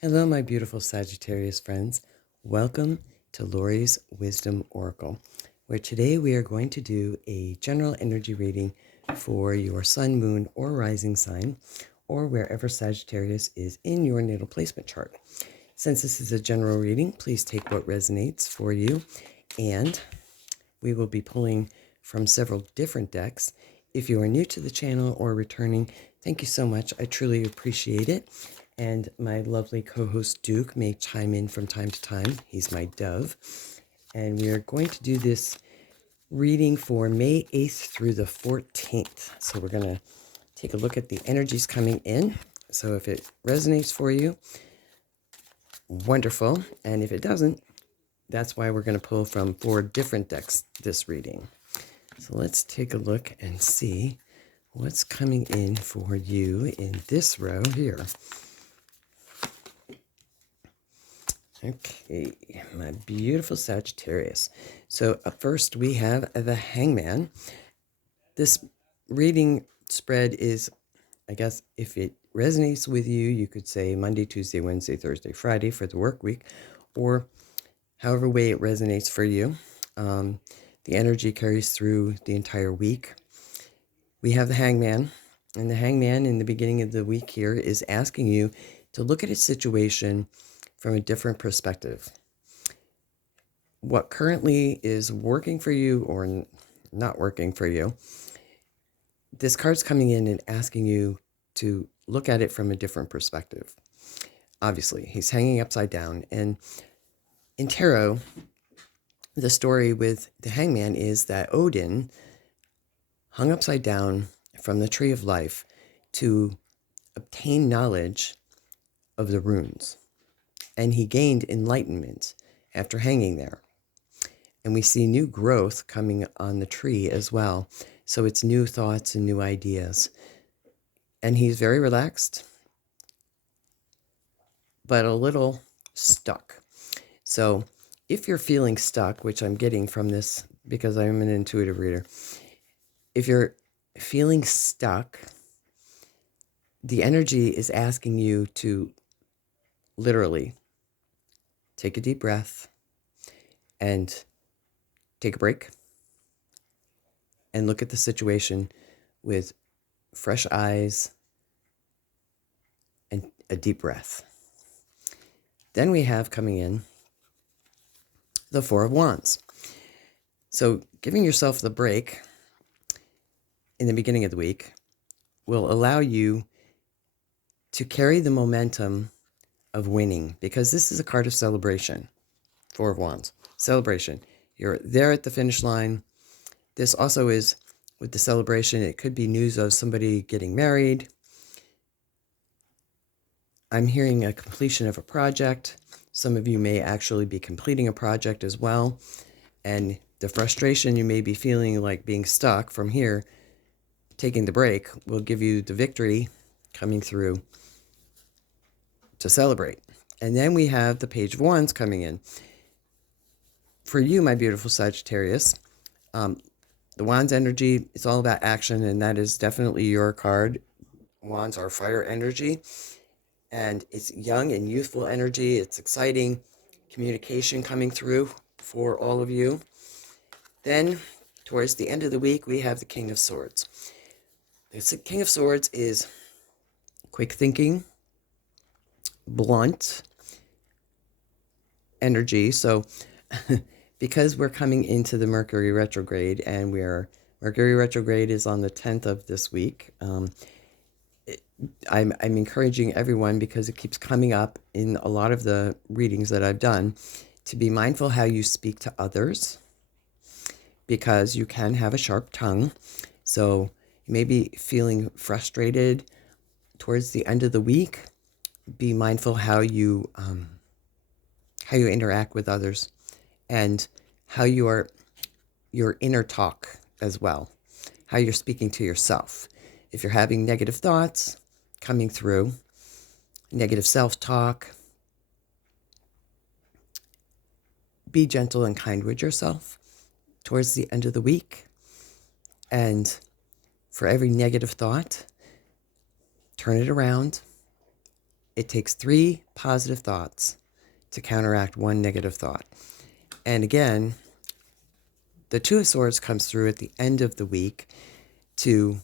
Hello, my beautiful Sagittarius friends. Welcome to Lori's Wisdom Oracle, where today we are going to do a general energy reading for your sun, moon, or rising sign, or wherever Sagittarius is in your natal placement chart. Since this is a general reading, please take what resonates for you, and we will be pulling from several different decks. If you are new to the channel or returning, thank you so much. I truly appreciate it. And my lovely co-host Duke may chime in from time to time. He's my dove. And we are going to do this reading for May 8th through the 14th. So we're going to take a look at the energies coming in. So if it resonates for you, wonderful. And if it doesn't, that's why we're going to pull from 4 different decks this reading. So let's take a look and see what's coming in for you in this row here. Okay, my beautiful Sagittarius. So up first we have the Hangman. This reading spread is, I guess, if it resonates with you, you could say Monday, Tuesday, Wednesday, Thursday, Friday for the work week, or however way it resonates for you. The energy carries through the entire week. We have the Hangman, and the Hangman in the beginning of the week here is asking you to look at a situation from a different perspective. What currently is working for you or not working for you, this card's coming in and asking you to look at it from a different perspective. Obviously, he's hanging upside down. And in tarot, the story with the Hangman is that Odin hung upside down from the tree of life to obtain knowledge of the runes. And he gained enlightenment after hanging there. And we see new growth coming on the tree as well. So it's new thoughts and new ideas. And he's very relaxed, but a little stuck. So if you're feeling stuck, which I'm getting from this because I'm an intuitive reader, if you're feeling stuck, the energy is asking you to literally take a deep breath and take a break and look at the situation with fresh eyes and a deep breath. Then we have coming in the Four of Wands. So giving yourself the break in the beginning of the week will allow you to carry the momentum of winning, because this is a card of celebration. Four of Wands, celebration. You're there at the finish line. This also is, with the celebration, it could be news of somebody getting married. I'm hearing a completion of a project. Some of you may actually be completing a project as well. And the frustration you may be feeling, like being stuck from here, taking the break, will give you the victory coming through to celebrate. And then we have the Page of Wands coming in. For you, my beautiful Sagittarius, the Wands energy, it's all about action, and that is definitely your card. Wands are fire energy, and it's young and youthful energy. It's exciting communication coming through for all of you. Then, towards the end of the week, we have the King of Swords. The King of Swords is quick thinking, blunt energy. So because we're coming into the Mercury retrograde, and Mercury retrograde is on the 10th of this week, I'm encouraging everyone, because it keeps coming up in a lot of the readings that I've done, to be mindful how you speak to others, because you can have a sharp tongue. So you may be feeling frustrated towards the end of the week. Be mindful how you interact with others, and how your inner talk as well, how you're speaking to yourself. If you're having negative thoughts coming through, negative self-talk, be gentle and kind with yourself towards the end of the week. And for every negative thought, turn it around it takes 3 positive thoughts to counteract 1 negative thought. And again, the Two of Swords comes through at the end of the week to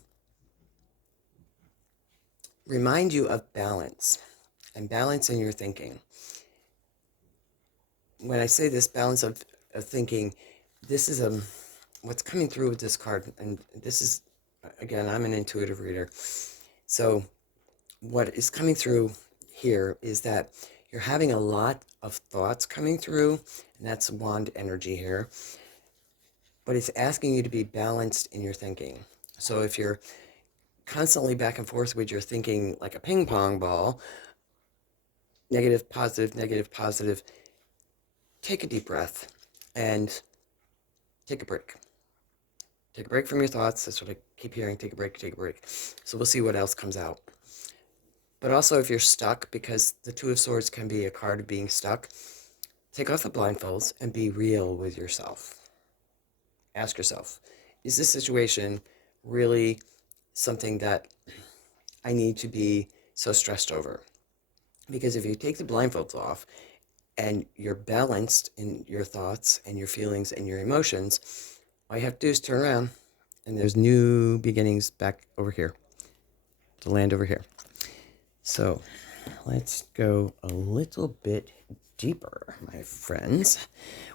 remind you of balance and balance in your thinking. When I say this balance of thinking, this is what's coming through with this card. And this is, again, I'm an intuitive reader. So what is coming through here is that you're having a lot of thoughts coming through, and that's wand energy here. But it's asking you to be balanced in your thinking. So if you're constantly back and forth with your thinking like a ping pong ball, negative, positive, take a deep breath and take a break. Take a break from your thoughts. That's what I keep hearing. Take a break, take a break. So we'll see what else comes out. But also if you're stuck, because the Two of Swords can be a card of being stuck, take off the blindfolds and be real with yourself. Ask yourself, is this situation really something that I need to be so stressed over? Because if you take the blindfolds off and you're balanced in your thoughts and your feelings and your emotions, all you have to do is turn around and there's new beginnings back over here, to land over here. So let's go a little bit deeper, my friends.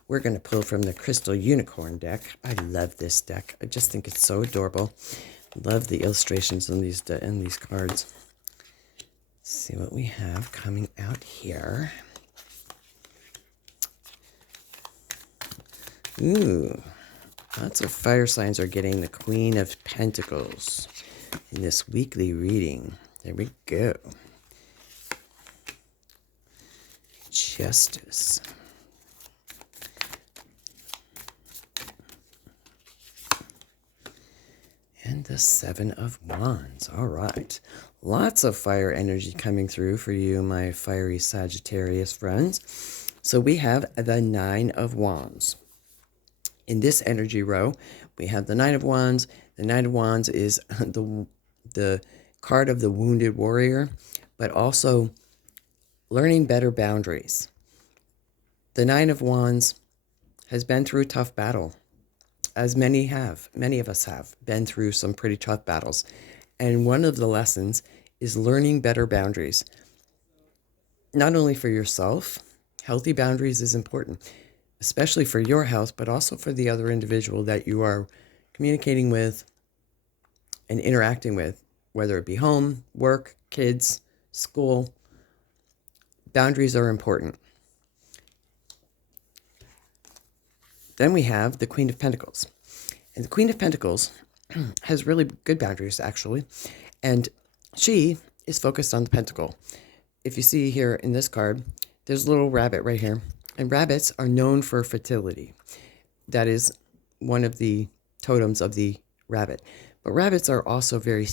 We're going to pull from the Crystal Unicorn deck. I love this deck. I just think it's so adorable. Love the illustrations in these cards. Let's see what we have coming out here. Ooh, lots of fire signs are getting the Queen of Pentacles in this weekly reading. There we go. Justice. And the Seven of Wands. All right. Lots of fire energy coming through for you, my fiery Sagittarius friends. So we have the Nine of Wands. In this energy row, we have the Nine of Wands. The Nine of Wands is the card of the wounded warrior, but also learning better boundaries. The Nine of Wands has been through a tough battle, as many of us have been through some pretty tough battles. And one of the lessons is learning better boundaries. Not only for yourself, healthy boundaries is important, especially for your health, but also for the other individual that you are communicating with and interacting with, whether it be home, work, kids, school. Boundaries are important. Then we have the Queen of Pentacles. And the Queen of Pentacles has really good boundaries, actually. And she is focused on the pentacle. If you see here in this card, there's a little rabbit right here. And rabbits are known for fertility. That is one of the totems of the rabbit. But rabbits are also very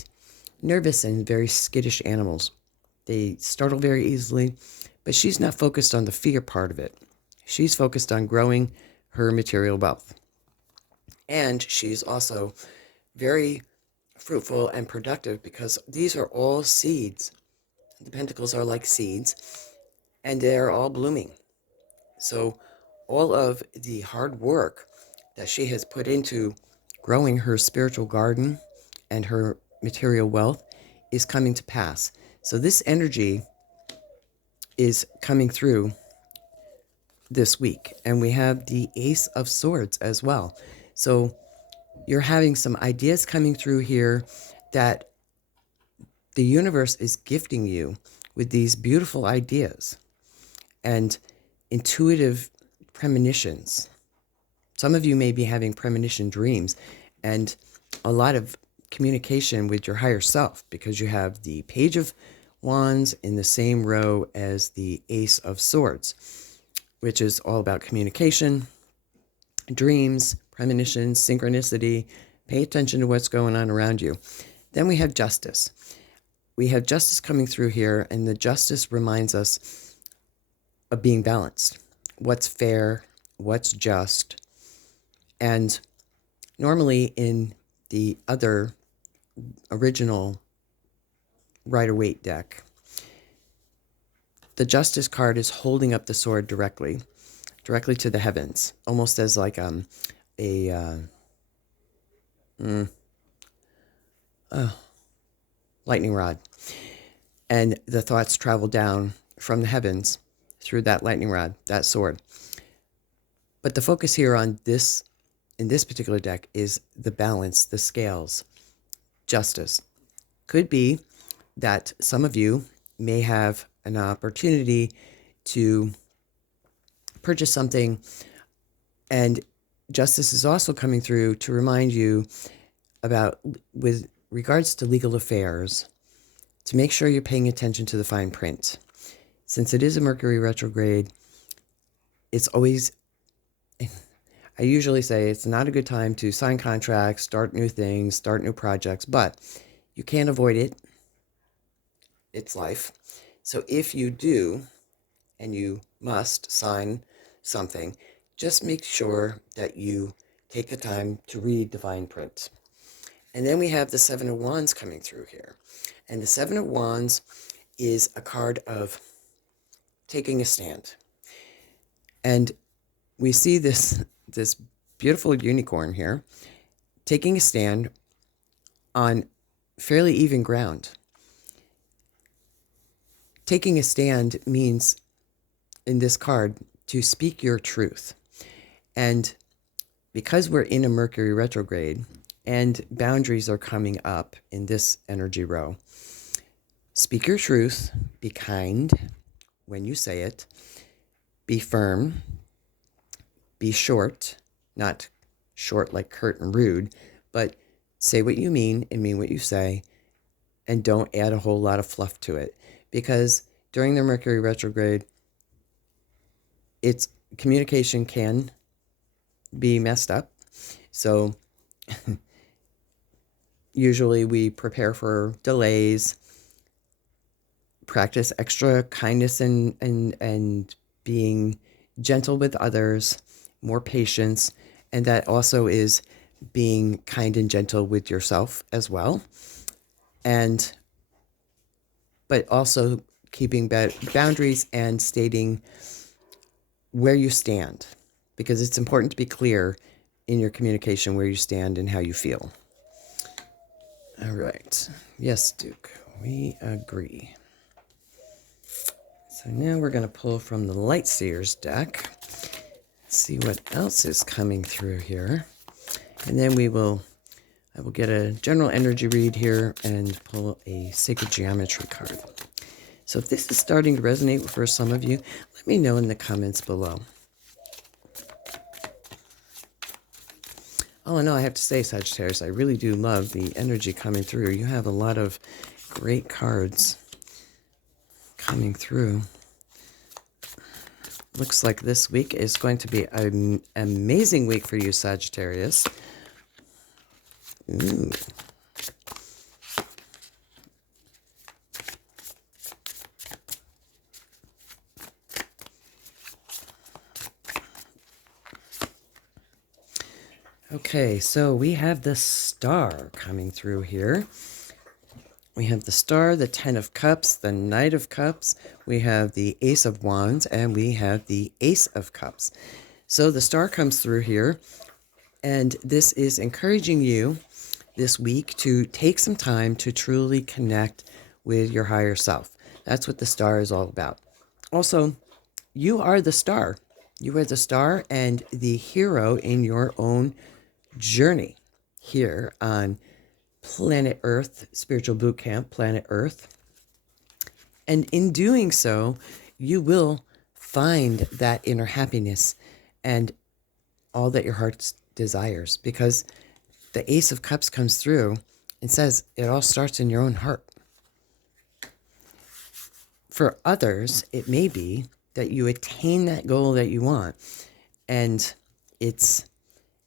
nervous and very skittish animals. They startle very easily, but she's not focused on the fear part of it. She's focused on growing her material wealth. And she's also very fruitful and productive because these are all seeds. The pentacles are like seeds, and they're all blooming. So all of the hard work that she has put into growing her spiritual garden and her material wealth is coming to pass. So this energy is coming through this week. And we have the Ace of Swords as well. So you're having some ideas coming through here that the universe is gifting you with these beautiful ideas and intuitive premonitions. Some of you may be having premonition dreams and a lot of communication with your higher self because you have the Page of Wands in the same row as the Ace of Swords, which is all about communication, dreams, premonitions, synchronicity. Pay attention to what's going on around you. Then we have Justice. We have Justice coming through here, and the Justice reminds us of being balanced. What's fair, what's just. And normally in the other original Rider-Waite deck, the Justice card is holding up the sword directly to the heavens, almost as like a lightning rod. And the thoughts travel down from the heavens through that lightning rod, that sword. But the focus here on this, in this particular deck, is the balance, the scales, justice. Could be that some of you may have an opportunity to purchase something, and justice is also coming through to remind you about, with regards to legal affairs, to make sure you're paying attention to the fine print. Since it is a Mercury retrograde, it's always, I usually say it's not a good time to sign contracts, start new things, start new projects, but you can't avoid it. It's life. So if you do, and you must sign something, just make sure that you take the time to read the fine print. And then we have the Seven of Wands coming through here. And the Seven of Wands is a card of taking a stand. And we see this beautiful unicorn here taking a stand on fairly even ground. Taking a stand means, in this card, to speak your truth. And because we're in a Mercury retrograde and boundaries are coming up in this energy row, speak your truth, be kind when you say it, be firm, be short, not short like curt and rude, but say what you mean and mean what you say, and don't add a whole lot of fluff to it. Because during the Mercury retrograde, its communication can be messed up. So usually we prepare for delays, practice extra kindness and being gentle with others, more patience, and that also is being kind and gentle with yourself as well. But also keeping boundaries and stating where you stand, because it's important to be clear in your communication where you stand and how you feel. All right. Yes, Duke, we agree. So now we're going to pull from the Light Seers deck. See what else is coming through here. And then I will get a general energy read here and pull a Sacred Geometry card. So if this is starting to resonate for some of you, let me know in the comments below. Oh, no, I have to say, Sagittarius, I really do love the energy coming through. You have a lot of great cards coming through. Looks like this week is going to be an amazing week for you, Sagittarius. Ooh. Okay, so we have the Star coming through here. We have the Star, the Ten of Cups, the Knight of Cups. We have the Ace of Wands, and we have the Ace of Cups. So the Star comes through here, and this is encouraging you this week to take some time to truly connect with your higher self. That's what the Star is all about. Also, you are the star. You are the star and the hero in your own journey here on Planet Earth, Spiritual Boot Camp, Planet Earth. And in doing so, you will find that inner happiness and all that your heart desires, because the Ace of Cups comes through and says it all starts in your own heart. For others, it may be that you attain that goal that you want, and it's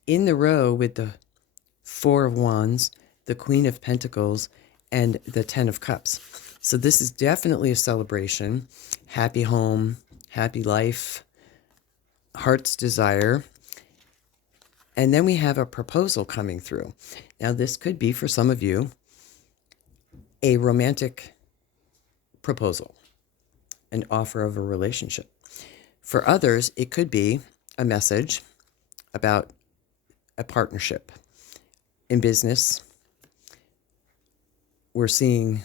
in the row with the Four of Wands, the Queen of Pentacles, and the Ten of Cups. So this is definitely a celebration. Happy home, happy life, heart's desire. And then we have a proposal coming through. Now this could be, for some of you, a romantic proposal. an offer of a relationship. For others, it could be a message about a partnership. In business, we're seeing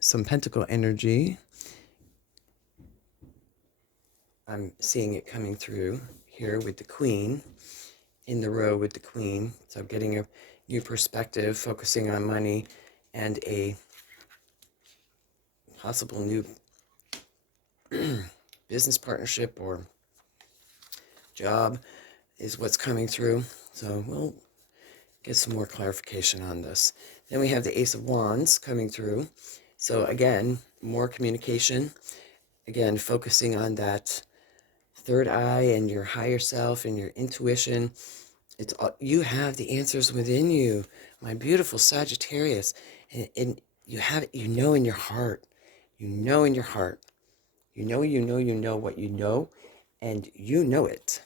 some pentacle energy. I'm seeing it coming through here with the queen, in the row with the queen. So getting a new perspective, focusing on money, and a possible new business partnership or job is what's coming through. So we'll get some more clarification on this. Then we have the Ace of Wands coming through. So again, more communication. Again, focusing on that third eye and your higher self and your intuition. It's all, you have the answers within you, my beautiful Sagittarius. And you have it, you know in your heart. You know in your heart. You know what you know, and you know it.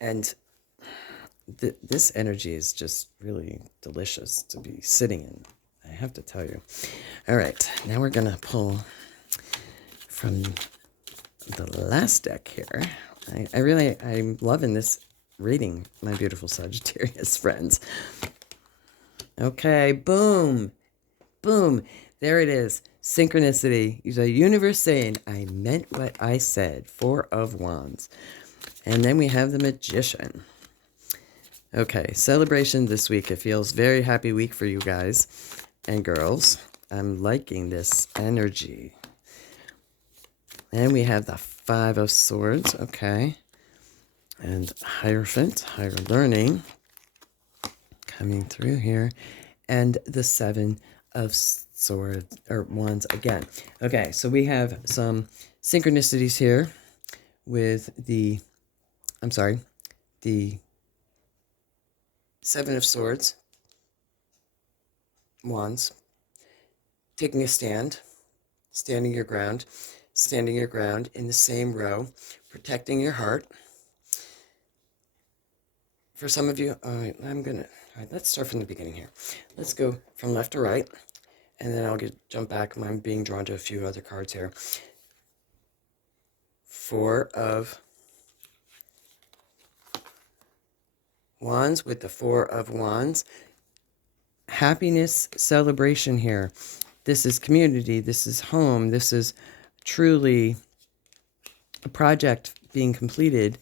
And this energy is just really delicious to be sitting in, I have to tell you. All right, now we're going to pull from the last deck here. I'm loving this reading, my beautiful Sagittarius friends. Okay, boom, boom. There it is. Synchronicity. The universe saying, I meant what I said. Four of Wands. And then we have the Magician. Okay, celebration this week. It feels very happy week for you guys and girls. I'm liking this energy. And we have the Five of Swords. Okay. And Hierophant, higher learning, coming through here. And the Seven of Swords, or Wands again. Okay, so we have some synchronicities here with the Seven of Swords, Wands, taking a stand, standing your ground in the same row, protecting your heart. For some of you, all right, let's start from the beginning here. Let's go from left to right, and then I'll jump back. I'm being drawn to a few other cards here. Four of Wands with the Four of Wands. Happiness, celebration here. This is community. This is home. This is truly a project being completed.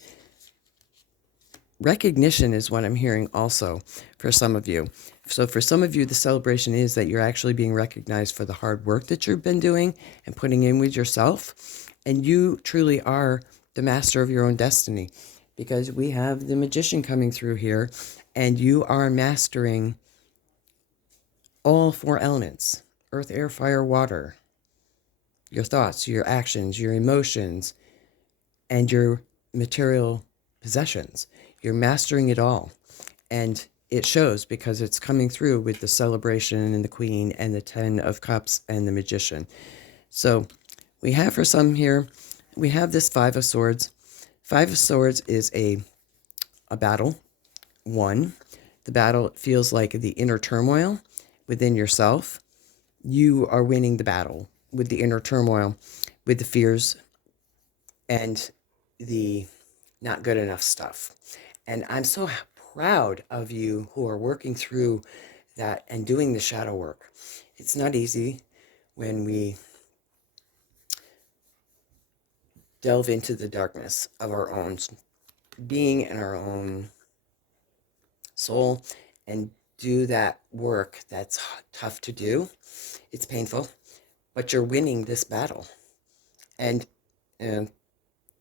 Recognition is what I'm hearing also for some of you. So for some of you, the celebration is that you're actually being recognized for the hard work that you've been doing and putting in with yourself. And you truly are the master of your own destiny, because we have the Magician coming through here, and you are mastering all four elements: earth, air, fire, water. Your thoughts, your actions, your emotions, and your material possessions. You're mastering it all. And it shows, because it's coming through with the celebration and the Queen and the Ten of Cups and the Magician. So we have for some here, we have this Five of Swords. Five of Swords is a battle won. The battle feels like the inner turmoil within yourself. You are winning the battle with the inner turmoil, with the fears and the not good enough stuff. And I'm so proud of you who are working through that and doing the shadow work. It's not easy when we delve into the darkness of our own being and our own soul and do that work that's tough to do. It's painful, but you're winning this battle. And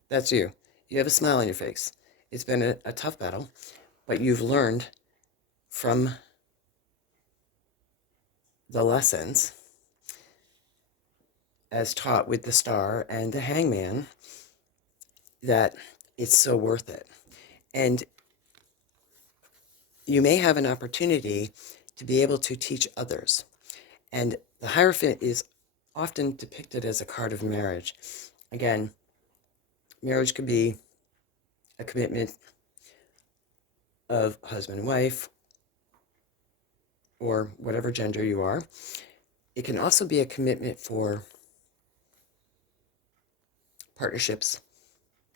that's you. You have a smile on your face. It's been a tough battle, but you've learned from the lessons as taught with the Star and the Hangman that it's so worth it. And you may have an opportunity to be able to teach others. And the Hierophant is often depicted as a card of marriage. Again, marriage could be a commitment of husband and wife, or whatever gender you are. It can also be a commitment for partnerships.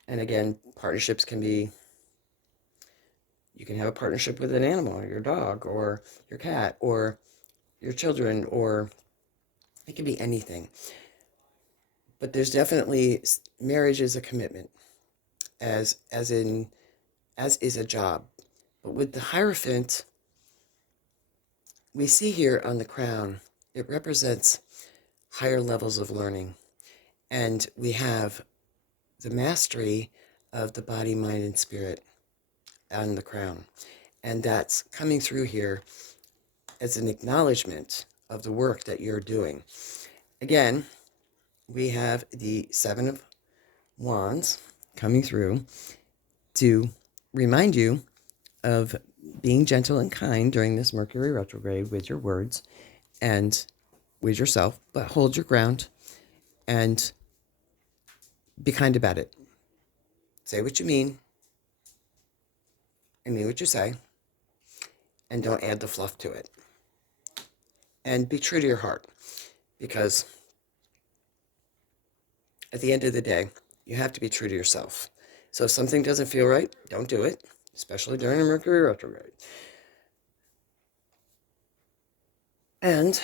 And again, partnerships can be, you can have a partnership with an animal, your dog, or your cat, or your children, or it can be anything. But there's definitely, marriage is a commitment, as is a job. But with the Hierophant, we see here on the crown, it represents higher levels of learning. And we have the mastery of the body, mind, and spirit on the crown. And that's coming through here as an acknowledgement of the work that you're doing. Again, we have the Seven of Wands coming through to remind you of being gentle and kind during this Mercury retrograde with your words and with yourself, but hold your ground and be kind about it. Say what you mean and mean what you say, and don't add the fluff to it. And be true to your heart, because at the end of the day, you have to be true to yourself. So if something doesn't feel right, don't do it, especially during a Mercury retrograde. And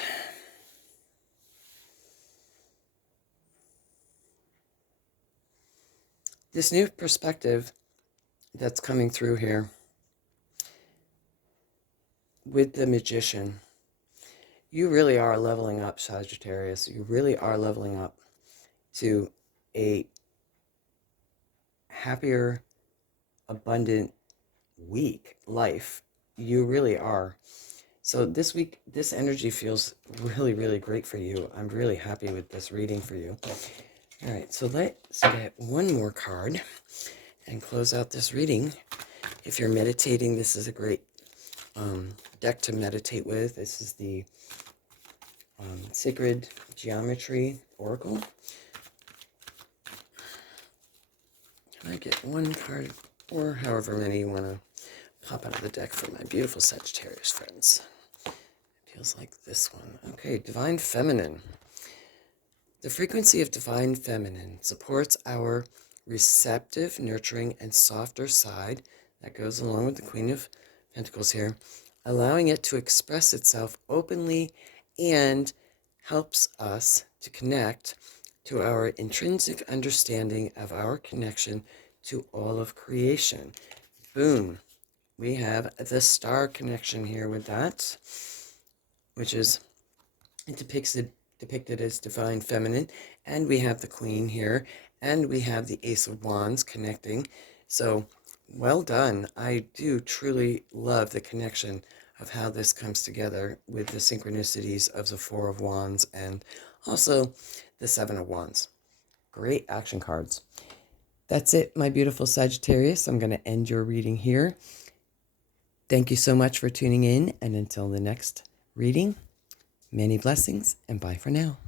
this new perspective that's coming through here with the Magician, you really are leveling up, Sagittarius. You really are leveling up to a happier, abundant, week life. You really are. So this week, this energy feels really, really great for you. I'm really happy with this reading for you. All right, so let's get one more card and close out this reading. If you're meditating, this is a great deck to meditate with. This is the Sacred Geometry Oracle. Can I get one card, or however many you want to pop out of the deck for my beautiful Sagittarius friends? Feels like this one. Okay, Divine Feminine. The frequency of Divine Feminine supports our receptive, nurturing, and softer side. That goes along with the Queen of Pentacles here, allowing it to express itself openly and helps us to connect to our intrinsic understanding of our connection to all of creation. Boom. We have the star connection here with that, which is depicted as Divine Feminine, and we have the Queen here, and we have the Ace of Wands connecting. So well done. I do truly love the connection of how this comes together with the synchronicities of the Four of Wands and also the Seven of Wands. Great action cards. That's it, my beautiful Sagittarius. I'm going to end your reading here. Thank you so much for tuning in, and until the next reading, many blessings, and bye for now.